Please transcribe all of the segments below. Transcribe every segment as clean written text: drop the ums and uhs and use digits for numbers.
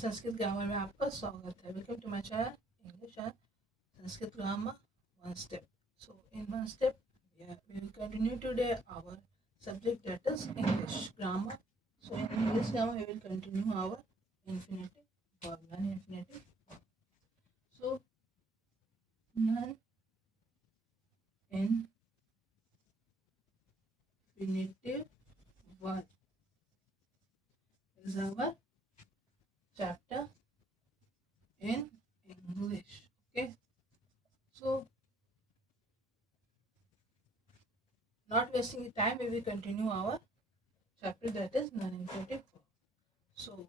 Sanskrit grammar में आपका स्वागत है। Welcome to my channel English and Sanskrit grammar one step. So in one step, we will continue today our subject, that is English grammar. So in English grammar we will continue our infinitive verb, non-infinitive verb. So non-infinitive verb is our chapter in English. Okay, so not wasting time, we will continue our chapter, that is non-infinitive verb. So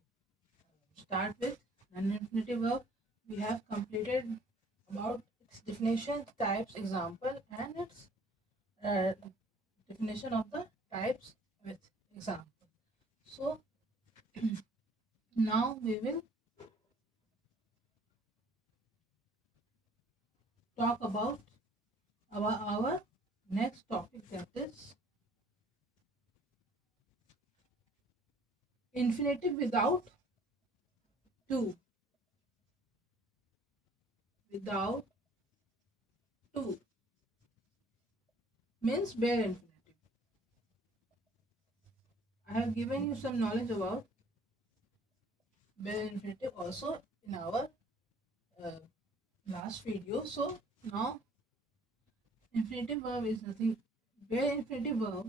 start with non-infinitive verb. We have completed about its definition, types, example, and its definition of the types with example. So now we will talk about our next topic, that is infinitive without to. Without to means bare infinitive. I have given you some knowledge about bare infinitive also in our last video. So now infinitive verb is nothing. Bare infinitive verb,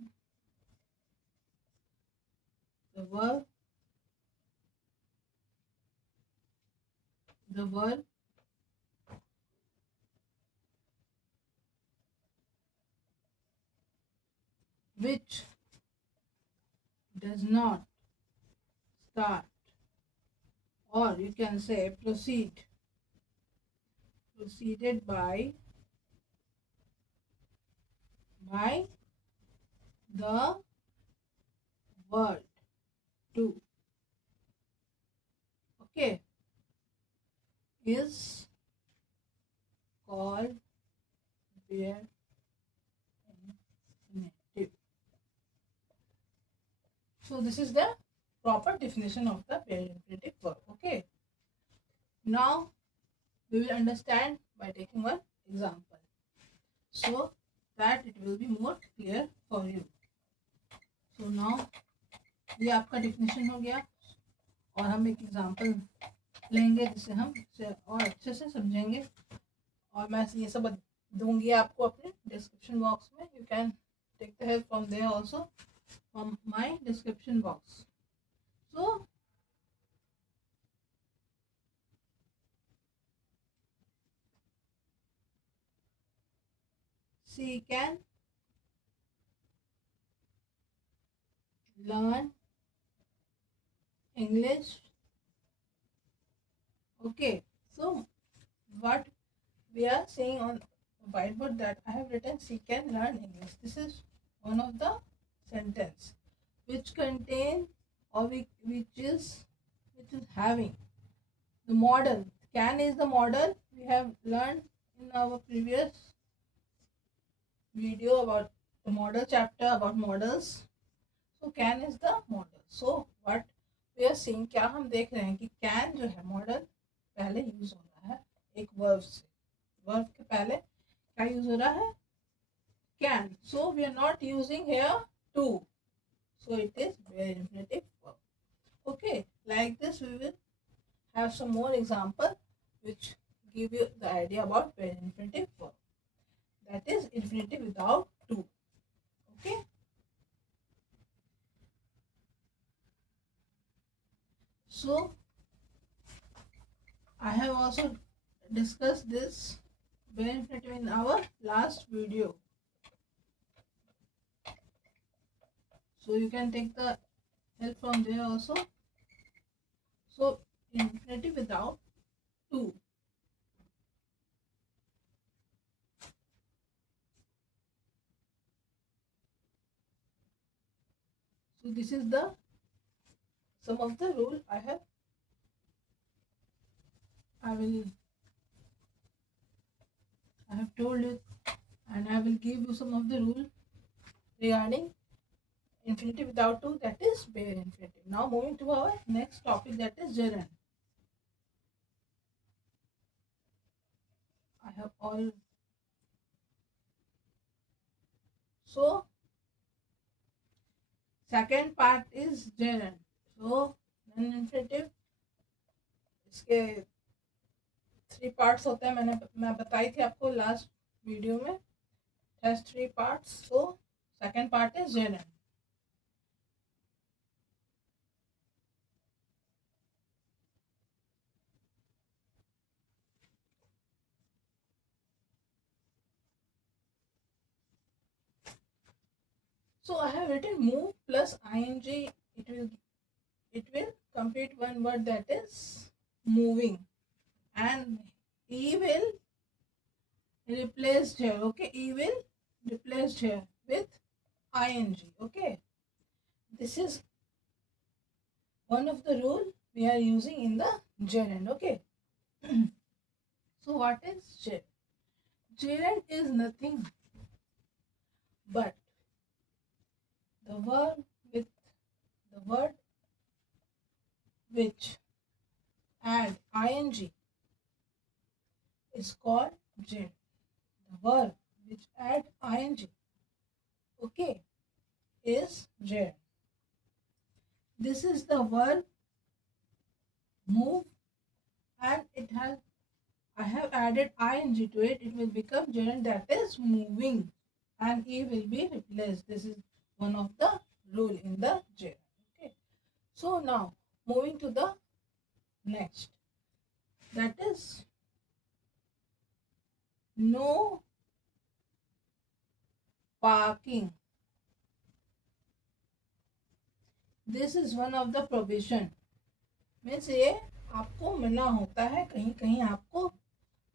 the verb which does not start, or you can say preceded by the word to, okay, is called bare infinitive. So this is the proper definition of the bare infinitive verb. Okay, now we will understand by taking one example, so that it will be more clear for you. So now ये आपका definition हो गया, और हम एक example लेंगे जिससे हम इसे और अच्छे से समझेंगे, और मैं ये सब दूंगी आपको अपने डिस्क्रिप्शन बॉक्स में. You can take the help from there also, from my description box. So she can learn English. Okay, so what we are saying on whiteboard, that I have written she can learn English. This is one of the sentence which contain, or which is having the model. Can is the model. We have learned in our previous video about the model chapter, about models. So can is the model. So what we are seeing, क्या हम देख रहे हैं कि can जो है model पहले use हो रहा है एक वर्ब से. वर्ब के पहले क्या यूज हो रहा है? Can. So we are not using here to. So it is bare infinitive verb. Okay, like this we will have some more example which give you the idea about bare infinitive verb. That is infinitive without to. Okay. So I have also discussed this bare infinitive in our last video. So you can take the help from there also. So infinitive without to. So this is the some of the rule I have told you, and I will give you some of the rule regarding infinitive without to, that is bare infinitive. Now moving to our next topic, that is gerund. I have all. So second part is gerund. So non-infinitive इसके 3 parts होते हैं. मैं बताई थी आपको last video में. It has 3 parts. So second part is gerund. So I have written move plus ing. It will complete one word, that is moving, and e will replaced here. Okay, e will replaced here with ing. Okay, this is one of the rule we are using in the gerund. Okay. So what is gerund? Gerund is nothing but the word with the word which add ing is called gerund. The verb which add ing, okay, is gerund. This is the verb move, and I have added ing to it. It will become gerund, that is moving, and e will be replaced. This is one of the rule in the gerund. Okay. So now moving to the next, that is no parking. This is one of the provision. Means ये आपको मना होता है कहीं कहीं आपको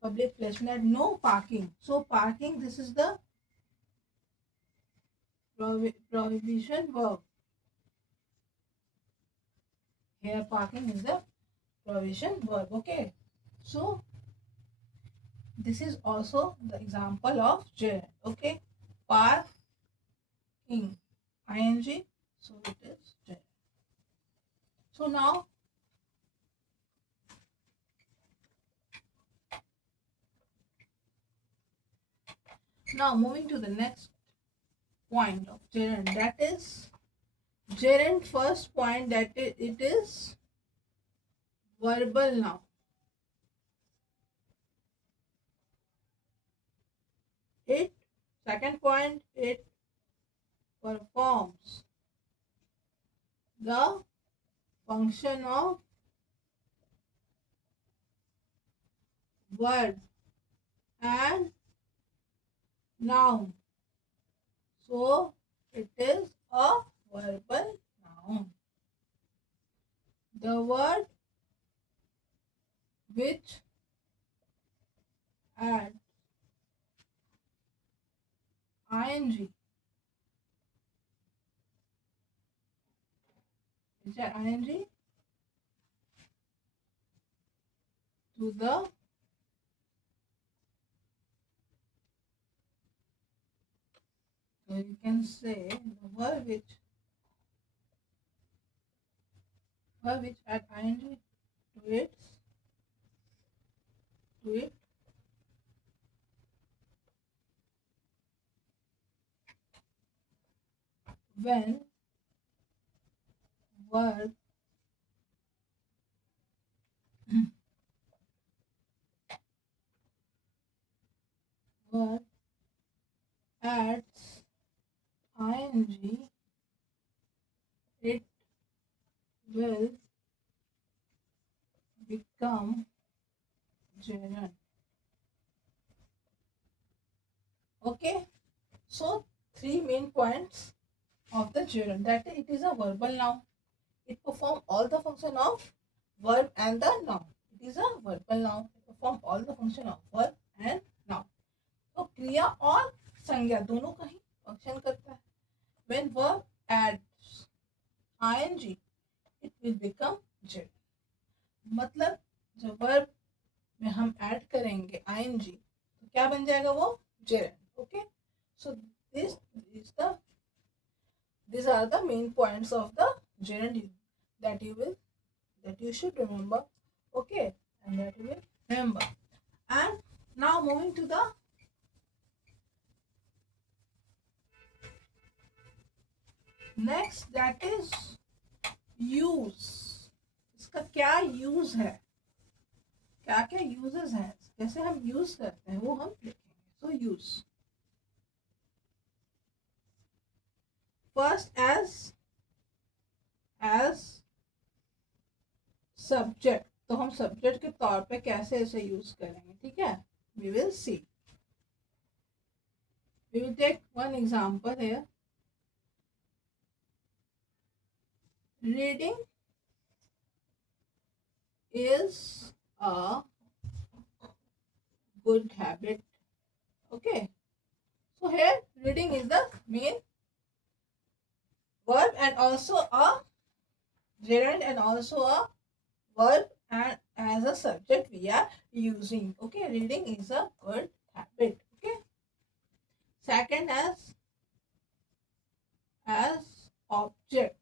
public place में no parking. So parking, this is the prohibition verb. Here parking is the prohibition verb. Okay, so this is also the example of gerund. Okay, parking ing, so it is gerund. So now moving to the next point of gerund, that is gerund first point, that it is verbal noun. It second point, it performs the function of word and noun. So it is a verbal noun. The word which adds ing, which add ing to the so you can say the word which add ing to it when word word adds ing, it will become gerund. Okay, so 3 main points of the gerund, that it is a verbal noun. It performs all the function of verb and the noun. It is a verbal noun. It performs all the function of verb and noun. तो क्रिया और संज्ञा दोनों का ही function करता है. When verb adds ing, it will become gerund. मतलब जब verb में हम ऐड करेंगे ing, तो क्या बन जाएगा वो gerund. Okay, so these are the main points of the gerund that you should remember. Okay, and that you will remember. And Now moving to the next, that is use. इसका क्या use है, क्या क्या uses हैं, कैसे हम use करते हैं वो हम देखेंगे. सो यूज फर्स्ट एज सब्जेक्ट. तो हम सब्जेक्ट के तौर पे कैसे इसे यूज करेंगे, ठीक है. We will see. We will take one example here. Reading is a good habit. Okay, so here reading is the main verb and also a gerund and also a verb, and as a subject we are using. Okay, reading is a good habit. Okay, second as object.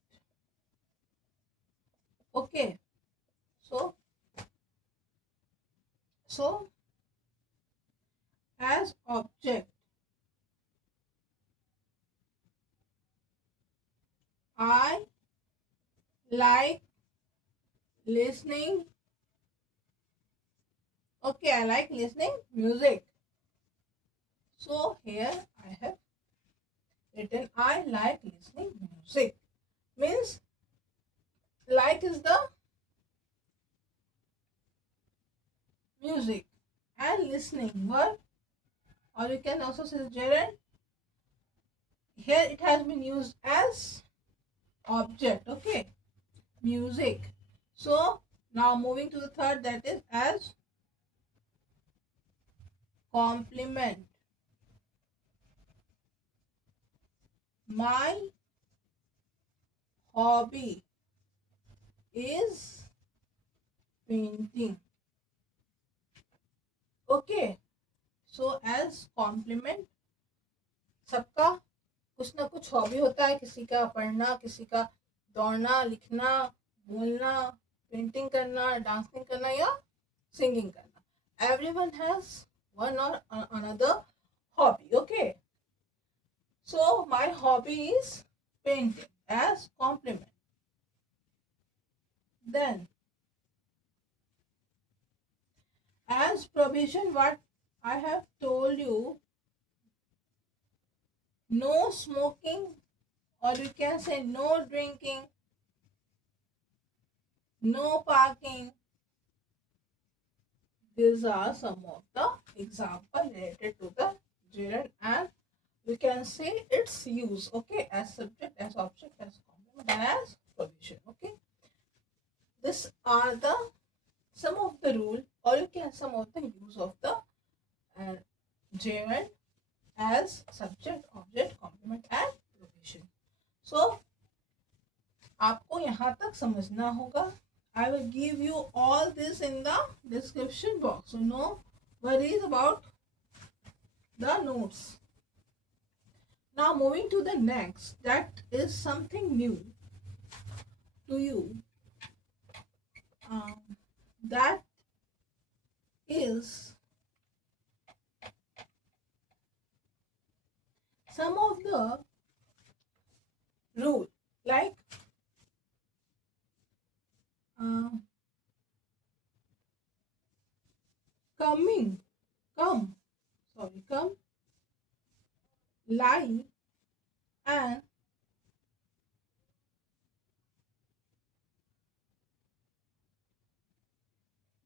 Okay, so as object, I like listening. Okay, I like listening music. So here I have written I like listening music. Means like is the music and listening verb, or you can also say gerund. Here it has been used as object. Okay, music. So now moving to the third, that is as complement. My hobby is painting. Okay, so as complement, सबका कुछ ना कुछ hobby होता है. किसी का पढ़ना, किसी का दौड़ना, लिखना, बोलना, पेंटिंग करना, डांसिंग करना या सिंगिंग करना. Everyone has one or another hobby. Okay, so my hobby is painting as complement. Then as provision, what I have told you, no smoking, or you can say no drinking, no parking. These are some of the examples related to the gerund, and we can say its use. Okay, as subject, as object, as complement, and as provision. Okay, these are the some of the rule, or you can some of the use of the gerund as subject, object, complement, and provision. So आपको यहाँ तक समझना होगा. I will give you all this in the description box, so no worries about the notes. Now moving to the next, that is something new to you. That is some of the rule, like come, lie, and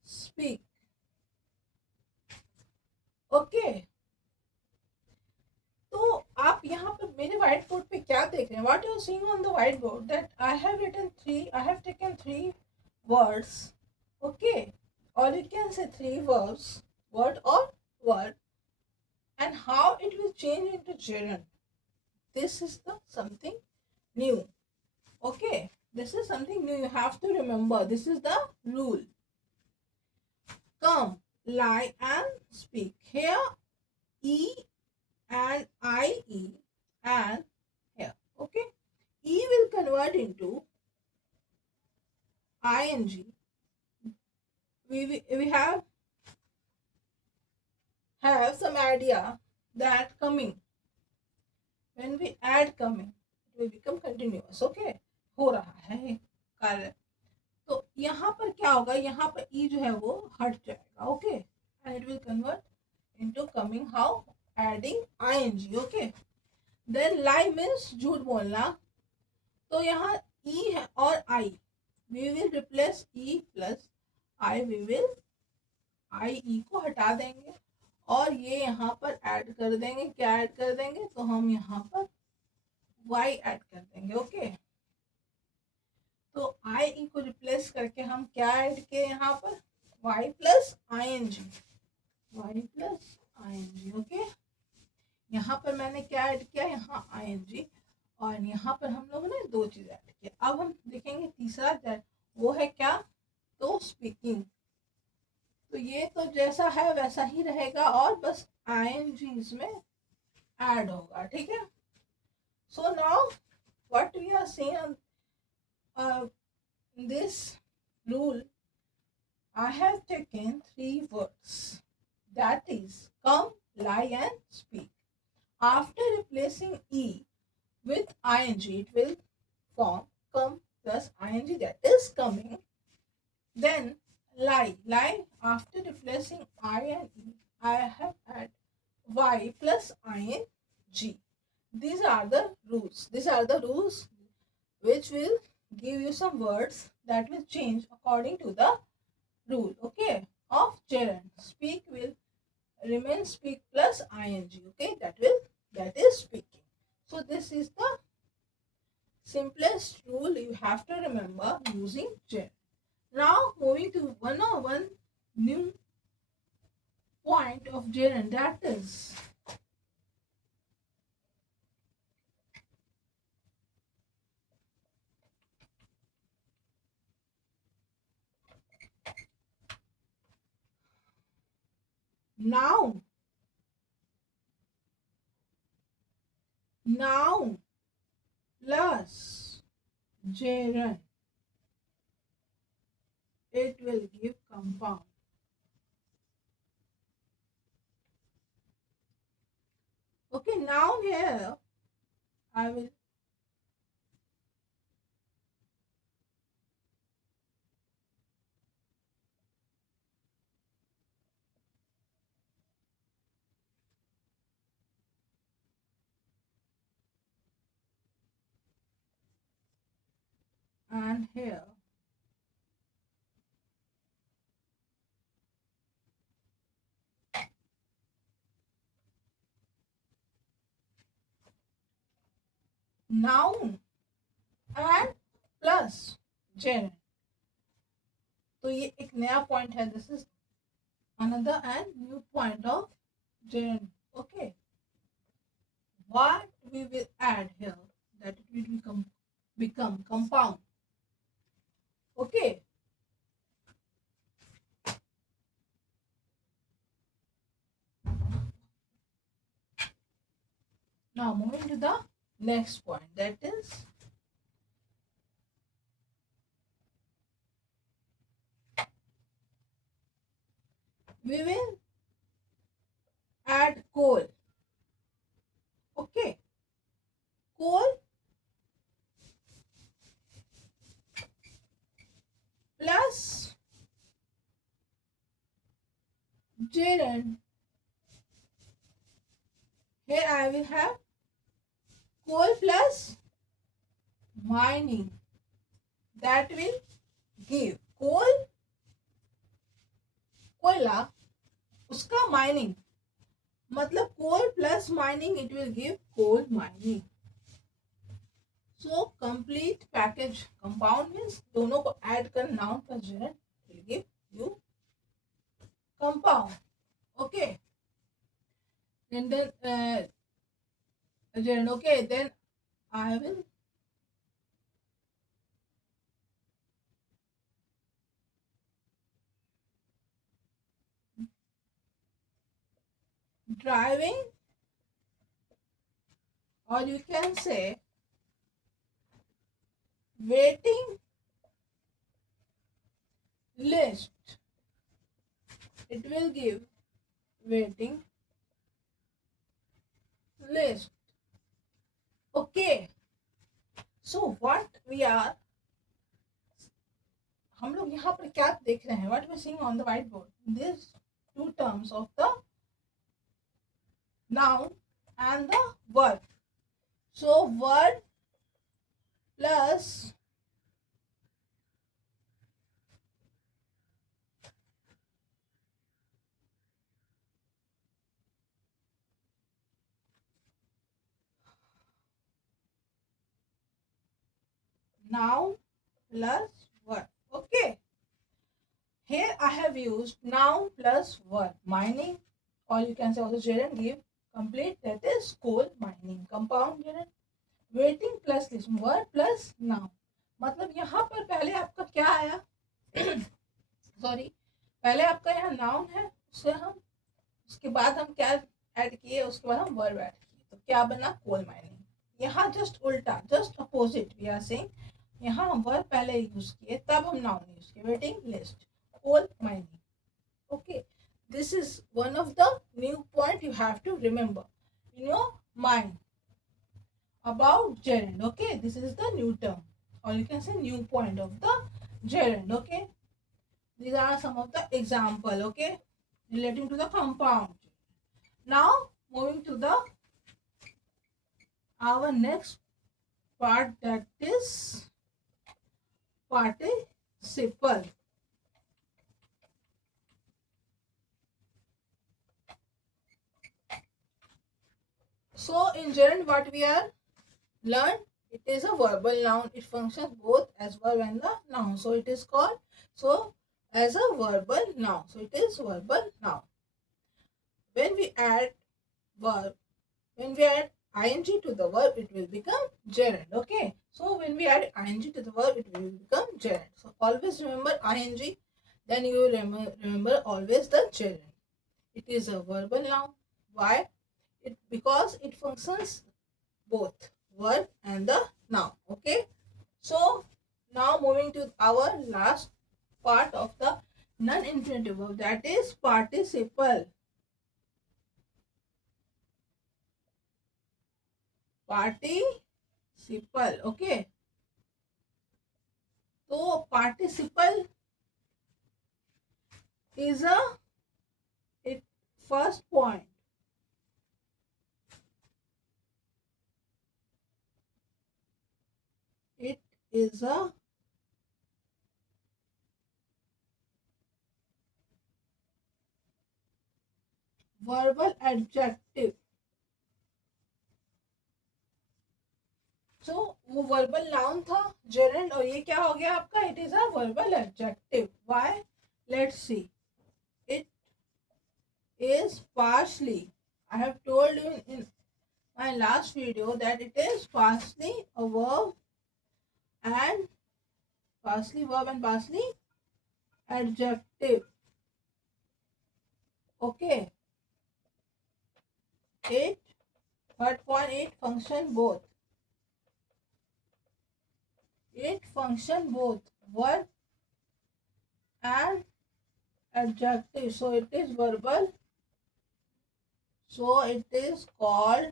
speak. Okay, तो आप यहाँ पे मेरे white board पे क्या देख रहे हैं? What you are seeing on the white board, that I have written I have taken 3 words. Okay, or you can say 3 verbs, word or word, and how it will change into gerund. This is the something new. Okay, this is something new. You have to remember. This is the rule. Come, lie, and speak. Here, E and IE, and here. Okay, E will convert into ing. We have have some idea that coming, when we add coming, it will become continuous. Okay, हो रहा है कार्य, तो यहाँ पर क्या होगा, यहाँ पर ई जो है वो हट जाएगा. Okay, and it will convert into coming. How? Adding ING. Okay, then lie means झूठ बोलना. तो यहाँ ई है और I, we will replace E plus I. We will I E को हटा देंगे और ये यहाँ पर ऐड कर देंगे. क्या ऐड कर देंगे? तो हम यहाँ पर y ऐड कर देंगे. ओके, तो आई ई को रिप्लेस करके हम क्या ऐड किए यहाँ पर? y plus I N G. Y plus I N G. Okay, यहाँ पर मैंने क्या ऐड किया? यहाँ आई एन जी, और यहाँ पर हम लोगों ने दो चीज ऐड किया. अब हम देखेंगे तीसरा दैट, वो है क्या? तो स्पीकिंग. तो ये तो जैसा है वैसा ही रहेगा और बस आई एन जी इसमें ऐड होगा. ठीक है. So now what we are saying this rule, I have taken three words, that is come, lie and speak. After replacing e with ing, it will form come plus ing, that is coming. Then lie, after replacing I and e, I have add y plus ing. These are the rules. These are the rules which will give you some words that will change according to the rule. Okay, of gerund. Speak will remain speak plus ing. Okay, that is speaking. So this is the simplest rule you have to remember using gerund. Now moving to one new point of gerund, that is noun. Noun plus gerund, it will give compound. Okay, now here I will and here noun and plus gerund. तो ये एक नया point है. This is another and new point of gerund. Okay, what we will add here, that it will become compound. Okay, now moving to the next point, that is we will add coal. Okay, coal plus gerund. Here I will have coal plus mining, that will give coal, कोयला, उसका mining, मतलब coal plus mining, it will give coal mining. So complete package compound means दोनों को add कर noun plus gerund will give you compound. Okay, then gerund. Okay, then I will driving, or you can say waiting list, it will give waiting list. Okay, so what we are, हम लोग यहाँ पर क्या देख रहे हैं? What we are seeing on the whiteboard? These two terms of the noun and the verb. So verb plus noun plus verb. Okay. Here I have used noun plus verb, mining, or you can say also gerund give complete, that is coal mining. Compound gerund, waiting plus list, verb plus noun. मतलब यहाँ पर पहले आपका क्या आया? Sorry, पहले आपका यहाँ नाउन है, उसके बाद हम क्या ऐड किए, उसके बाद हम वर्ब ऐड किए, तो क्या बना? Coal mining. यहाँ जस्ट उल्टा, just opposite we are saying, यहाँ हम वर्ब पहले यूज किए, तब हम नाउन यूज किए, waiting list, coal mining. Okay, this is one of the new point you have to remember in your mind about gerund. Okay, this is the new term, or you can say new point of the gerund. Okay, these are some of the example. Okay, relating to the compound. Now moving to the our next part, that is participle. So in gerund what we are learn, it is a verbal noun. It functions both as verb and the noun. So it is called as a verbal noun. So it is verbal noun. When we add verb, when we add ing to the verb, it will become gerund. Okay. So when we add ing to the verb, it will become gerund. So always remember ing. Then you will remember always the gerund. It is a verbal noun. Why? Because it functions both verb and the noun. Okay, so now moving to our last part of the non-infinitive verb, that is participle. Participle. Okay, so participle is it first point. It is a verbal adjective. So वो verbal noun था gerund, और ये क्या हो गया आपका? It is a verbal adjective. Why? Let's see. It is partially. I have told you in my last video that it is partially a verb and partially adjective. Okay. It, third point, it function both. It function both verb and adjective. So it is verbal. So it is called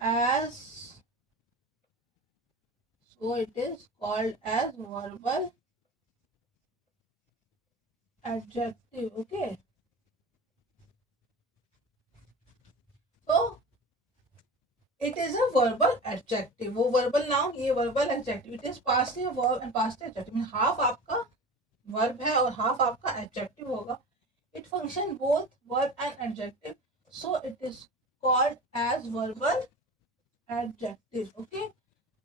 as, verbal adjective. Okay. So it is a verbal adjective. वो verbal noun, ये verbal adjective. It is partially a verb and partially adjective. Means half आपका verb है और half आपका adjective होगा. It function both verb and adjective. So it is called as verbal adjective. Okay.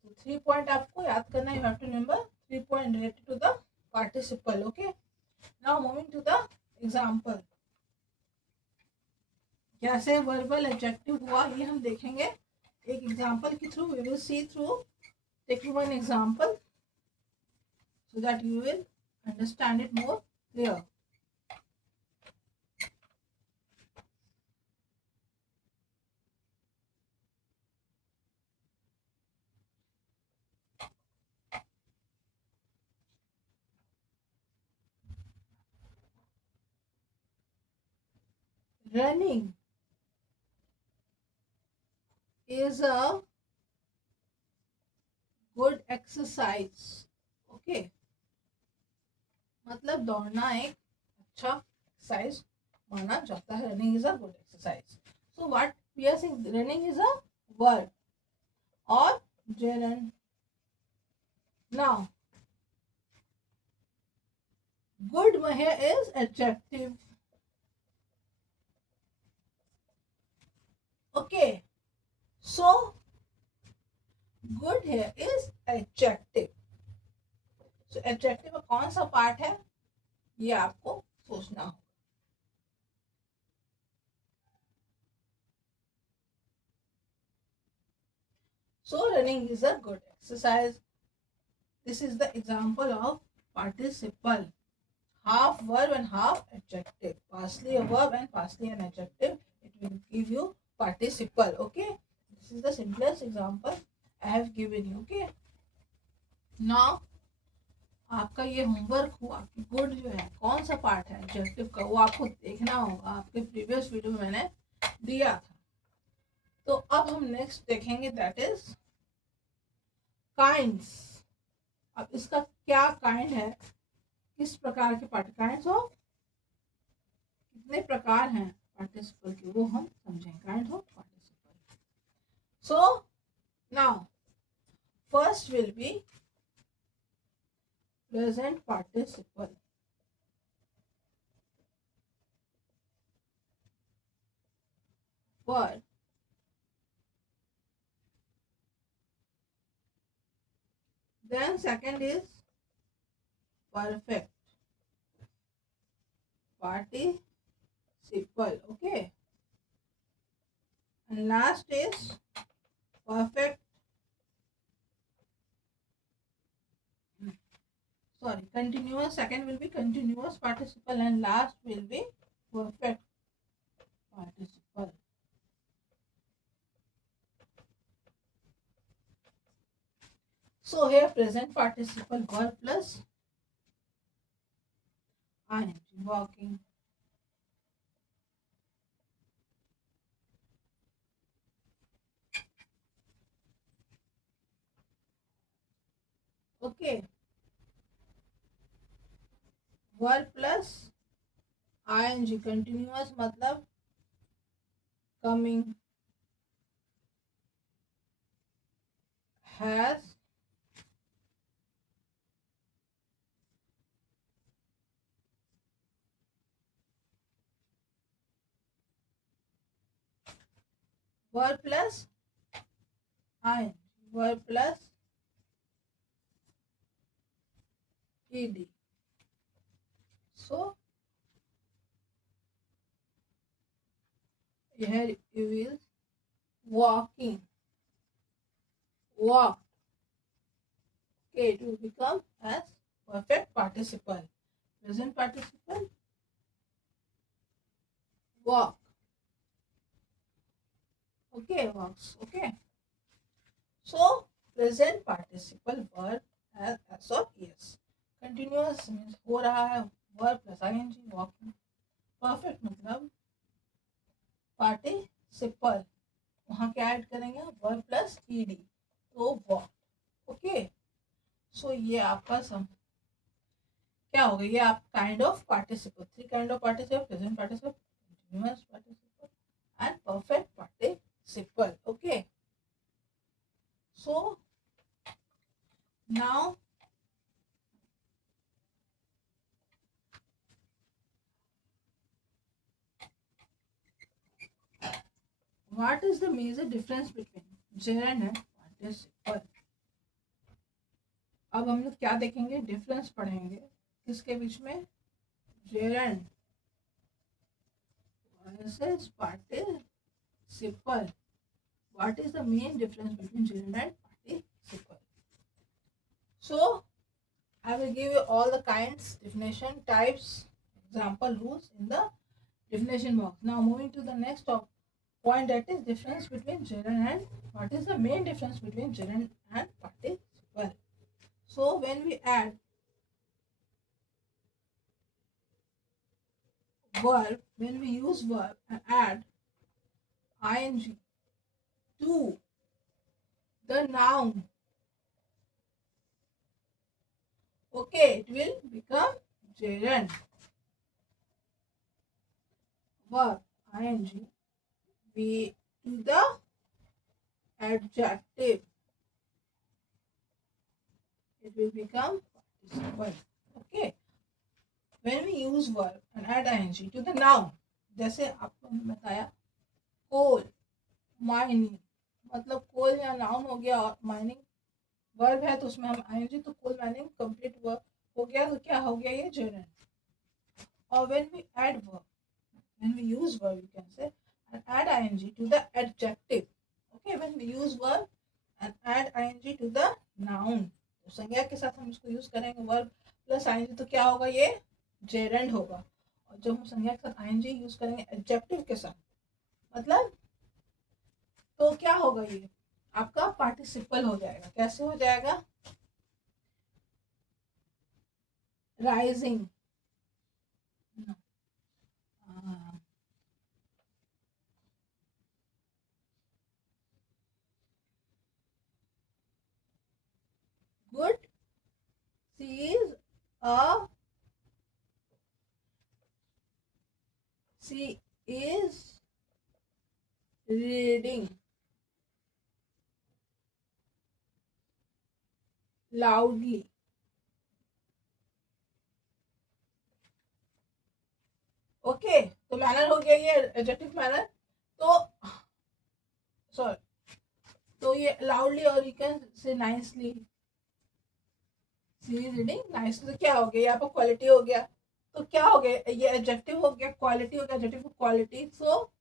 So 3 point आपको याद करना. You have to remember 3 point related to the participle. Okay. Now moving to the example. कैसे verbal adjective हुआ ये हम देखेंगे एक example के थ्रू. We will see through taking one example so that you will understand it more clear. Running. is a good exercise. Okay, मतलब दौड़ना एक अच्छा एक्सरसाइज माना जाता है. Running is a good exercise. So what we are saying, running is a verb और gerund. Now good here is adjective. Okay, so good here is adjective. So adjective का कौन सा पार्ट है ये आपको सोचना होगा. So running is a good exercise. This is the example of participle. Half verb and half adjective. Partially a verb and partially an adjective. It will give you participle. Okay. This is the simplest example I have given you. Okay. Now आपका ये homework हुआ कि good जो है कौन सा part है adjective का, वो आपको देखना होगा. आपके प्रीवियस वीडियो में मैंने दिया था. तो अब हम नेक्स्ट देखेंगे दैट इज काइंड्स. अब इसका क्या काइंड है, किस प्रकार के पार्ट, काइंड्स ऑफ कितने प्रकार हैं पार्टिसिपल के, वो हम समझेंगे. Kind of participle. So now first will be present participle. Word. Then second is perfect participle. Okay. And last is perfect. Sorry, continuous. Second will be continuous participle and last will be perfect participle. So here present participle verb plus ing, walking. Okay. Verb plus ing, continuous मतलब coming, has, verb plus ing, verb plus ed. So here you will walking, walk. Okay, it will become as perfect participle. Present participle, walk. Okay, walks. Okay. So present participle verb as of yes. Continuous means हो रहा है, verb plus ing, walking. Perfect मतलब participle, वहाँ क्या add करेंगे, verb plus ed, तो walk. ओके. सो ये आपका क्या होगा, ये आप kind of participle, three kind of participle, present participle, continuous participle and perfect participle. Okay. So now what is the major difference between gerund and participle. अब हम लोग क्या देखेंगे, डिफरेंस पढ़ेंगे किसके बीच में, gerund versus participle. What is the main difference between gerund and participle? So I will give you all the kinds, definition, types, example, rules in the definition box. Now moving to the next point, that is difference between gerund and what is the main difference between gerund and participle. So when we add when we use verb and add ing to the noun. Okay, it will become gerund. Verb ing we to the adjective. It will become participle. Okay. When we use verb and add ing to the noun, जैसे आपको मैंने बताया coal mining, मतलब कोल या noun हो गया और mining verb है तो उसमें हम आएंगे तो कोल माइनिंग कंप्लीट वर्ब हो गया, तो क्या हो गया ये जेरंड. और when we add verb, when we use verb, you can say and add ing to the adjective. Okay, when we use verb and add ing to the noun, तो संज्ञा के साथ हम इसको यूज करेंगे वर्ब प्लस ing, तो क्या होगा ये जेरंड होगा. और जब हम संज्ञा के साथ ing यूज करेंगे एडजेक्टिव के साथ, मतलब तो क्या होगा ये आपका पार्टिसिपल हो जाएगा. कैसे हो जाएगा? Rising, good, she is reading loudly. Okay, तो मैनर हो गया ये एडजेक्टिव मैनर. तो सॉरी, तो ये लाउडली और you can say nicely. She is reading nicely, तो क्या हो गया? यहाँ पर क्वालिटी हो गया. तो क्या हो गया? ये एडजेक्टिव हो गया, क्वालिटी हो गया, एडजेक्टिव क्वालिटी. सो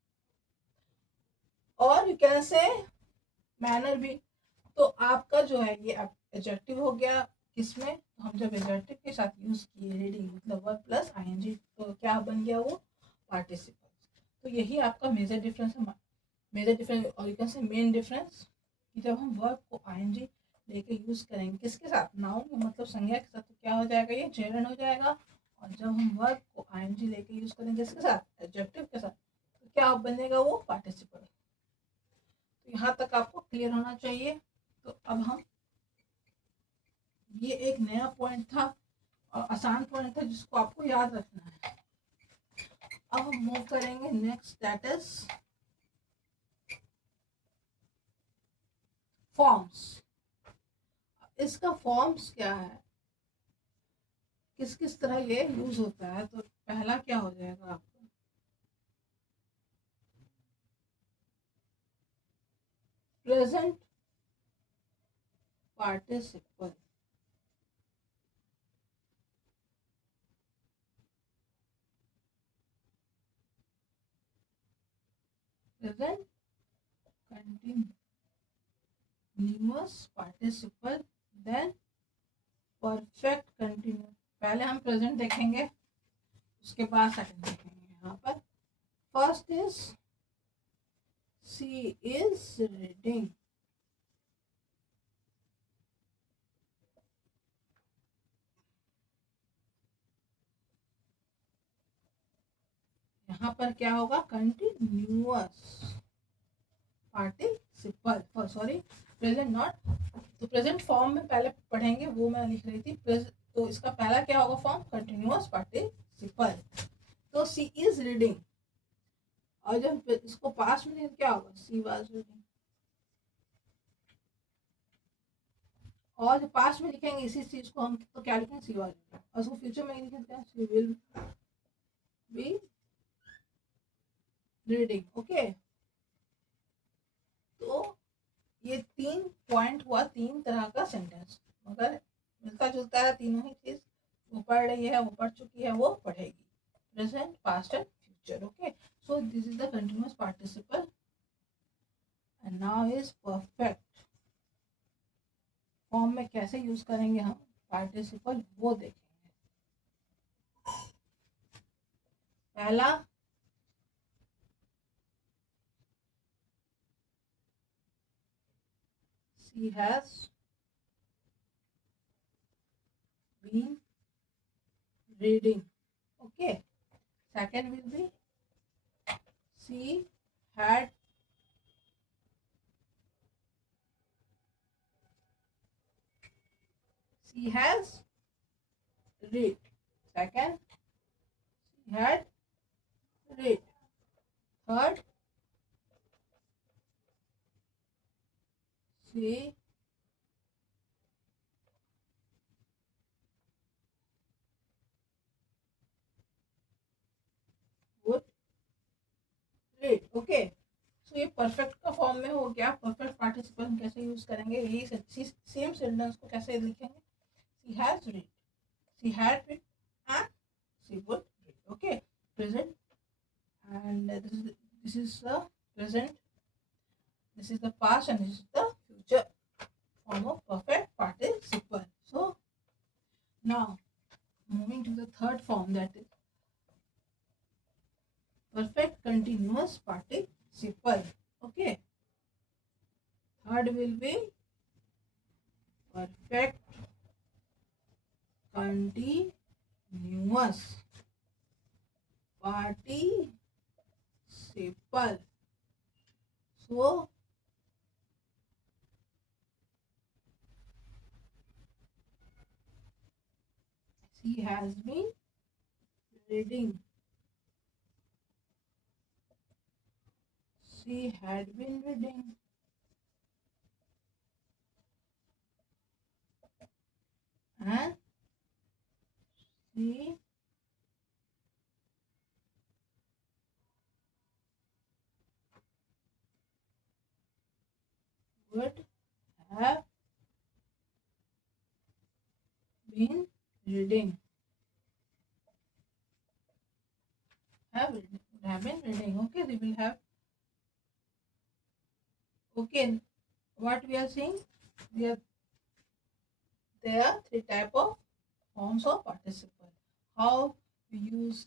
और यू कैन से मैनर भी. तो आपका जो है ये एडजेक्टिव हो गया. किसमें? तो हम जब एडजेक्टिव के साथ यूज किए रीडिंग मतलब वर्ब प्लस आईएनजी, तो क्या बन गया वो पार्टिसिपल. तो यही आपका मेजर डिफरेंस है, मेजर डिफरेंस और यू कैन से मेन डिफरेंस, कि जब हम वर्ब को आईएनजी लेके यूज करेंगे किसके साथ? नाउन में, मतलब संज्ञा के साथ, तो क्या हो जाएगा? ये जेरंड हो जाएगा. और जब हम वर्ब को आईएनजी लेके यूज करेंगे किसके साथ? एडजेक्टिव के साथ, तो क्या बनेगा? वो पार्टिसिपल. तो यहाँ तक आपको क्लियर होना चाहिए. तो अब हम, ये एक नया पॉइंट था और आसान पॉइंट था जिसको आपको याद रखना है. अब हम मूव करेंगे नेक्स्ट, दैट इज फॉर्म्स. इसका फॉर्म्स क्या है, किस किस तरह ये यूज होता है. तो पहला क्या हो जाएगा आपको? Present participle. Present continuous participle, then perfect continuous. पहले हम प्रेजेंट देखेंगे, उसके बाद सेकंड देखेंगे. यहाँ पर first is she is reading. यहाँ पर क्या होगा? Continuous participle, sorry present not. तो प्रेजेंट फॉर्म में पहले पढ़ेंगे, वो मैं लिख रही थी. तो इसका पहला क्या होगा फॉर्म? Continuous participle. तो सी इज रीडिंग, और जब इसको पास्ट में लिखेंगे क्या होगा? She was reading. और जब पास्ट में लिखेंगे इसी चीज को हम, तो क्या लिखेंगे? She was reading. और उसको फ्यूचर में लिखेंगे क्या? सी विल बी रीडिंग. ओके, तो ये 3 पॉइंट हुआ, 3 तरह का सेंटेंस, मगर मिलता जुलता है तीनों ही चीज. वो पढ़ रही है, वो पढ़ चुकी है, वो पढ़ेगी. Present, past and future. Okay, so this is the continuous participle. And now is perfect. Form में कैसे यूज करेंगे हम पार्टिसिपल, वो देखेंगे. पहला, she has been reading. Okay, second will be she had He has read. Second, he had read. Third, she would read. Okay. सो ये perfect का form में हो गया. परफेक्ट पार्टिसिपल हम कैसे यूज करेंगे, यही सच्ची सेम सेंटेंस को कैसे लिखेंगे. She has read, she had read and she would read. Okay. Present and this is the present, this is the past, and this is the future form of perfect participle. So now moving to the third form, that is perfect continuous participle. Okay. Third will be perfect continuous participle. So she has been reading, she had been reading, and she would have been reading. Have been reading. Okay, they will have. Okay, what we are seeing? There are three type of forms of participle. How we use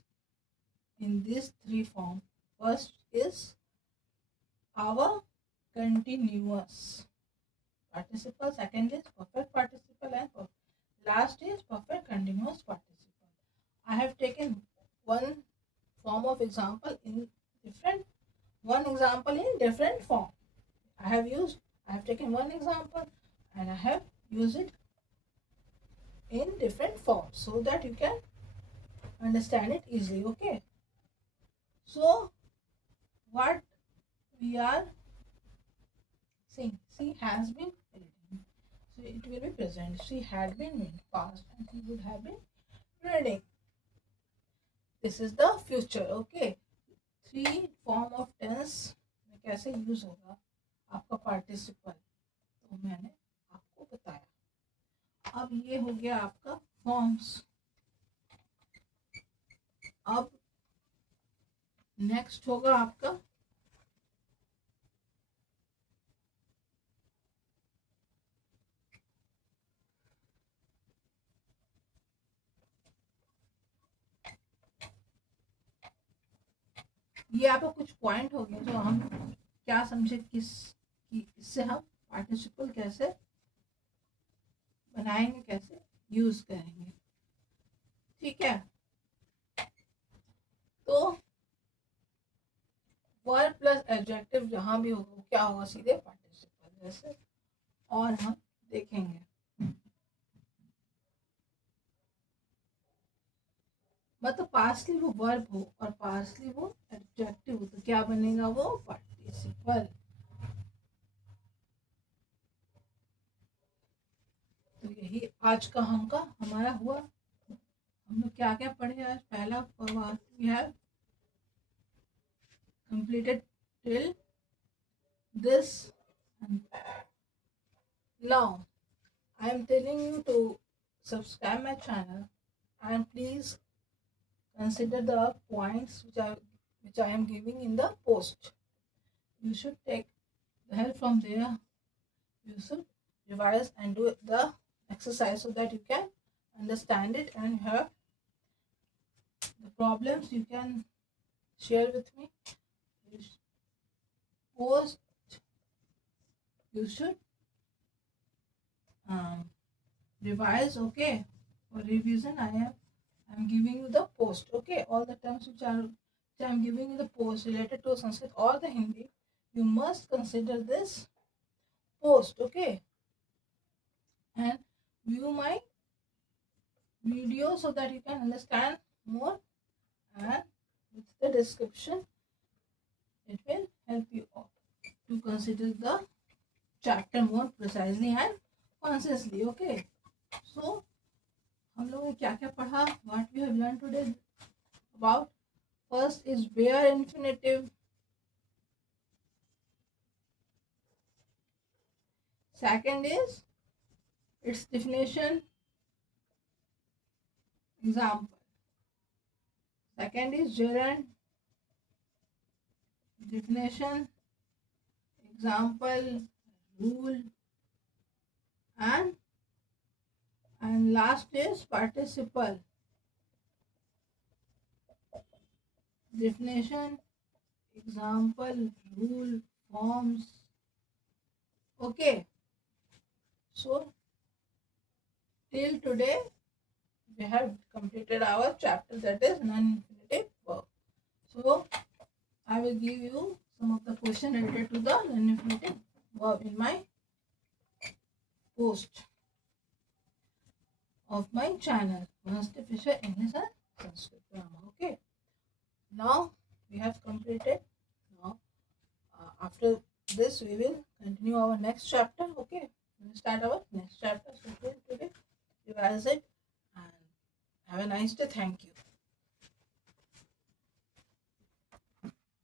in these three forms? First is our continuous participle. Second is perfect participle, and last is perfect continuous participle. I have taken one form of example in different one example in different form. I have taken one example and I have used it in different forms so that you can understand it easily. Okay. So what we are saying, she has been reading. So it will be present. She had been in past and she would have been reading. This is the future. Okay. Three form of tense में कैसे use होगा आपका participle, तो मैंने आपको बताया. अब ये हो गया आपका फॉर्म्स. अब नेक्स्ट होगा आपका ये आपको कुछ पॉइंट हो गया जो हम क्या समझे किस कि इससे हम पार्टिसिपल कैसे बनाएंगे, कैसे यूज करेंगे. ठीक है. तो वर्ब प्लस एडजेक्टिव जहां भी होगा वो क्या होगा, सीधे पार्टिसिपल जैसे. और हम देखेंगे मतलब पार्सली वो वर्ब हो और पार्सली वो एडजेक्टिव हो तो क्या बनेगा, वो पार्टिसिपल. तो यही आज का हमारा हुआ. हम लोग क्या क्या पढ़े आज. पहला we have completed till this, and now I am telling you to subscribe my channel and please consider the points which I am giving in the post. You should take the help from there. You should revise and do the exercise so that you can understand it and have the problems you can share with me. Post you should revise. Okay, for revision I'm giving you the post. Okay, all the terms which I'm giving you the post related to Sanskrit or the Hindi, you must consider this post. Okay, and view my video so that you can understand more, and with the description it will help you out to consider the chapter more precisely and consciously. Okay, so हम लोगों ने क्या क्या पढ़ा, what we have learned today about. First is where infinitive. Second is its definition, example. Second is gerund, definition, example, rule, and last is participle, definition, example, rule, forms. Okay, so till today we have completed our chapter, that is non-infinitive verb. So I will give you some of the question related to the non-infinitive verb in my post of my channel, Mahasti Fisher English and Sanskrit Grammar. Okay, now we have completed. Now after this we will continue our next chapter. Okay, we will start our next chapter. So till today revise it and have a nice day. Thank you.